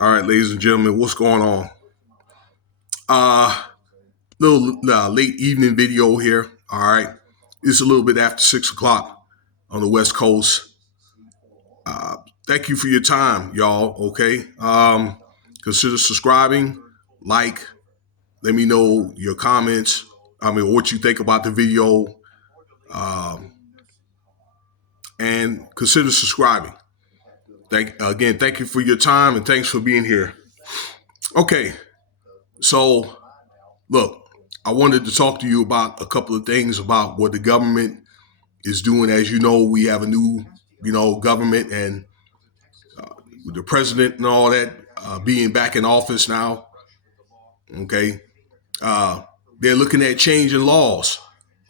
All right, ladies and gentlemen, what's going on? Uh, little late evening video here. All right, it's a little bit after 6 o'clock on the West Coast. Uh, Thank you for your time, y'all. Okay, consider subscribing, like. Let me know your comments. I mean, what you think about the video, um, and consider subscribing. Thank you for your time and thanks for being here. Okay, so look, I wanted to talk to you about a couple of things about what the government is doing. As you know, we have a new, government and with the president and all that being back in office now. Okay, uh, they're looking at changing laws.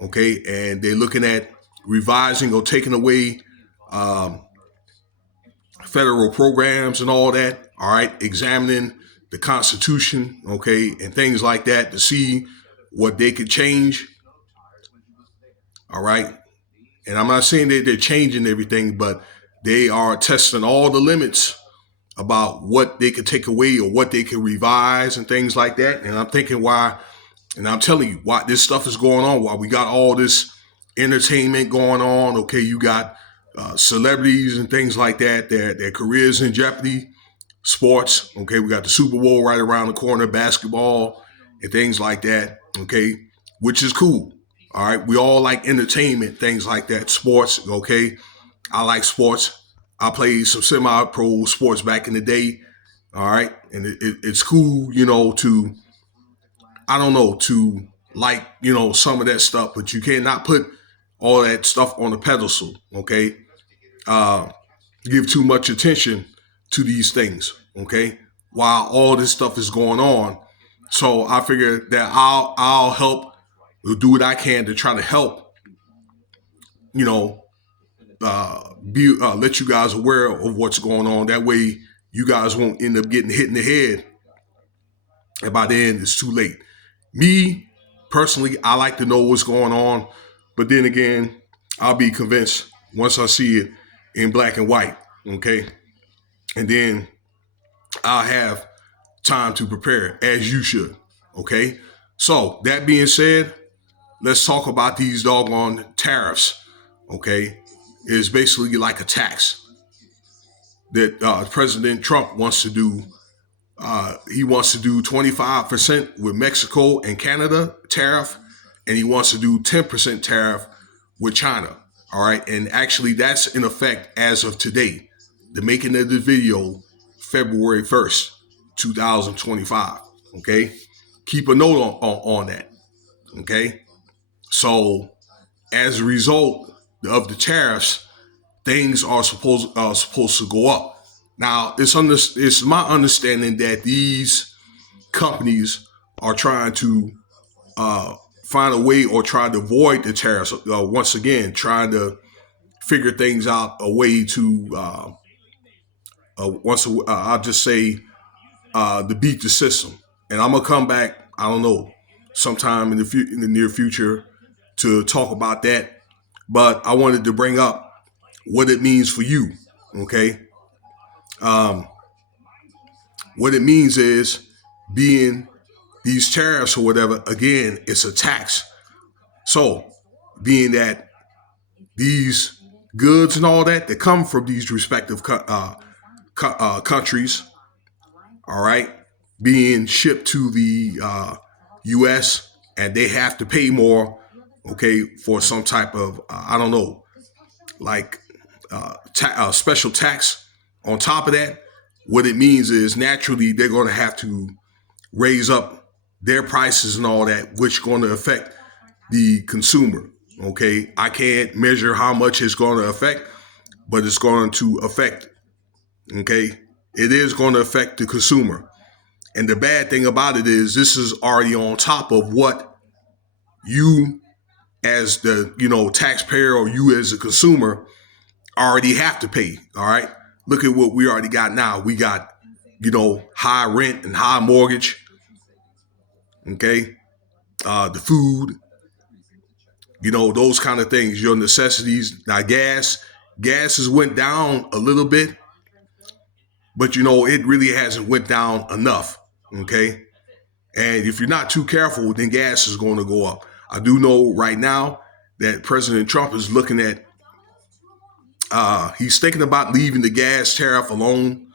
Okay, and they're looking at revising or taking away um, federal programs and all that. All right, examining the Constitution. Okay, and things like that to see what they could change. All right, and I'm not saying that they're changing everything, but they are testing all the limits about what they could take away or what they can revise and things like that. And I'm thinking why, and I'm telling you why this stuff is going on, why we got all this entertainment going on. Okay, you got celebrities and things like that, their careers in jeopardy, sports. Okay, we got the Super Bowl right around the corner, basketball and things like that. Okay, which is cool. All right, we all like entertainment, things like that, sports. Okay, I like sports. I played some semi-pro sports back in the day. All right, and it's cool, to I don't know to like some of that stuff, but you cannot put all that stuff on a pedestal. Okay, uh, give too much attention to these things. Okay, while all this stuff is going on, so I figure that I'll help, do what I can to try to help. You know, be let you guys aware of what's going on. That way, you guys won't end up getting hit in the head, and by then it's too late. Me personally, I like to know what's going on, but then again, I'll be convinced once I see it in black and white. Okay, and then I'll have time to prepare as you should. Okay, so that being said, let's talk about these doggone tariffs. Okay, it's basically like a tax that President Trump wants to do. He wants to do 25% with Mexico and Canada tariff, and he wants to do 10% tariff with China. All right, and actually that's in effect as of today, the making of the video, February 1st, 2025. Okay, keep a note on that. Okay, so as a result of the tariffs, things are supposed to go up. Now, it's my understanding that these companies are trying to uh, find a way or try to avoid the tariffs. Once again, trying to figure things out, a way to I'll just say to beat the system. And I'm gonna come back. I don't know, sometime in the near future to talk about that. But I wanted to bring up what it means for you. Okay, um, what it means is being these tariffs or whatever. Again, it's a tax. So, being that these goods and all that come from these respective countries, all right, being shipped to the U.S. and they have to pay more, okay, for some type of I don't know, like special tax on top of that. What it means is naturally they're going to have to raise up their prices and all that, which is going to affect the consumer. Okay, I can't measure how much it's going to affect, but it's going to affect. Okay, it is going to affect the consumer. And the bad thing about it is this is already on top of what you as the taxpayer or you as a consumer already have to pay. All right. Look at what we already got now. We got, high rent and high mortgage. Okay. The food, those kind of things, your necessities. Now gas has went down a little bit, but it really hasn't went down enough. Okay. And if you're not too careful, then gas is going to go up. I do know right now that President Trump is looking at, he's thinking about leaving the gas tariff alone.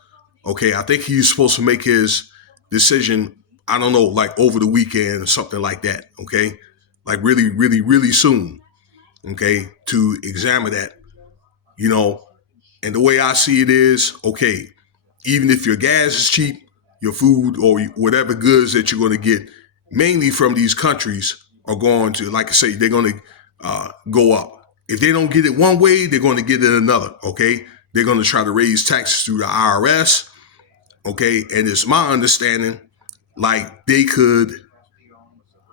Okay. I think he's supposed to make his decision, I don't know, like over the weekend or something like that. Okay. Like really, really, really soon. Okay. To examine that, you know, and the way I see it is, okay, even if your gas is cheap, your food or whatever goods that you're going to get, mainly from these countries, are going to, like I say, they're going to go up. If they don't get it one way, they're going to get it another. Okay, they're going to try to raise taxes through the IRS. Okay, and it's my understanding, like they could,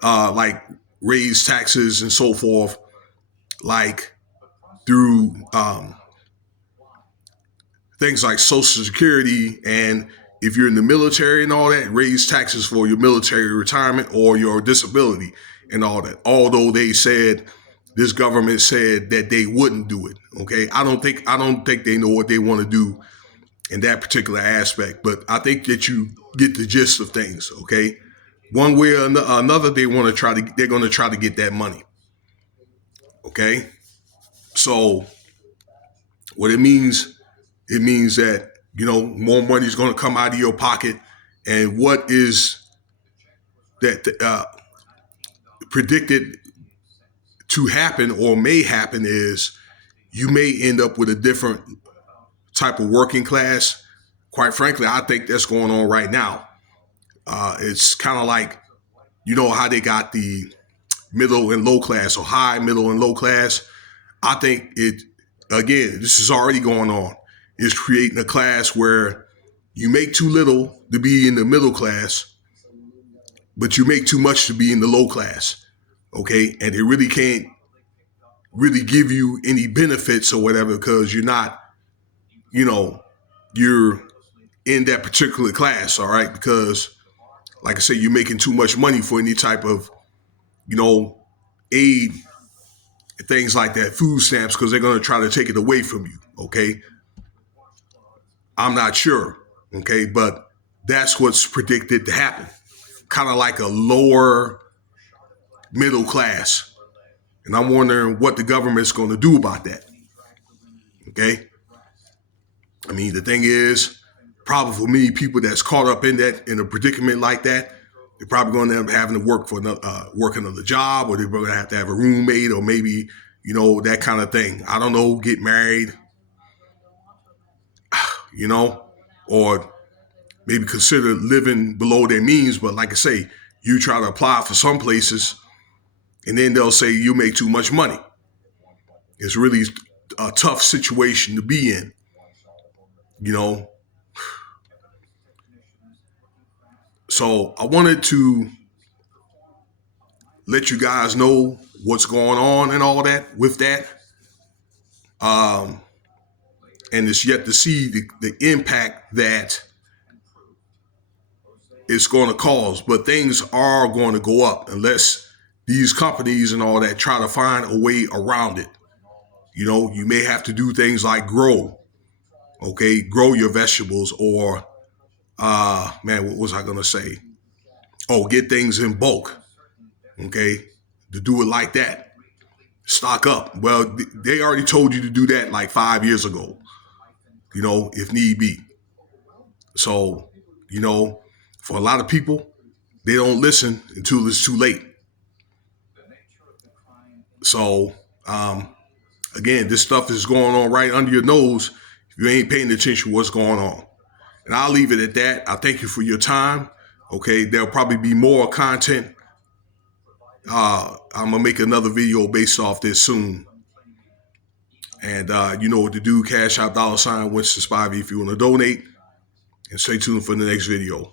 like raise taxes and so forth, like through things like Social Security, and if you're in the military and all that, raise taxes for your military retirement or your disability and all that. Although this government said that they wouldn't do it. Okay, I don't think they know what they want to do in that particular aspect, but I think that you get the gist of things. Okay, one way or another, they're going to try to get that money. Okay, so what it means that, more money is going to come out of your pocket. And what is that predicted to happen or may happen is you may end up with a different type of working class. Quite frankly, I think that's going on right now. It's kind of like, how they got the middle and low class, or high, middle, and low class. I think this is already going on. Is creating a class where you make too little to be in the middle class, but you make too much to be in the low class. Okay. And they really can't really give you any benefits or whatever, because you're not, you're in that particular class. All right. Because like I say, you're making too much money for any type of, aid, things like that, food stamps, because they're going to try to take it away from you. Okay. I'm not sure. Okay. But that's what's predicted to happen. Kind of like a lower middle class. And I'm wondering what the government's going to do about that. Okay. I mean, the thing is, probably for many people that's caught up in a predicament like that, they're probably going to end up having to work another job, or they're going to have a roommate, or maybe, that kind of thing. I don't know, get married, or maybe consider living below their means. But like I say, you try to apply for some places and then they'll say you make too much money. It's really a tough situation to be in, So I wanted to let you guys know what's going on and all that with that. And it's yet to see the impact that it's going to cause. But things are going to go up unless these companies and all that try to find a way around it. You may have to do things like grow your vegetables, or, what was I going to say? Oh, get things in bulk. Okay. To do it like that. Stock up. Well, they already told you to do that like 5 years ago, if need be. So, for a lot of people, they don't listen until it's too late. So, again, this stuff is going on right under your nose if you ain't paying attention to what's going on. And I'll leave it at that. I thank you for your time. Okay, there'll probably be more content. I'm going to make another video based off this soon. And you know what to do. Cash App $Winston Spivey if you want to donate. And stay tuned for the next video.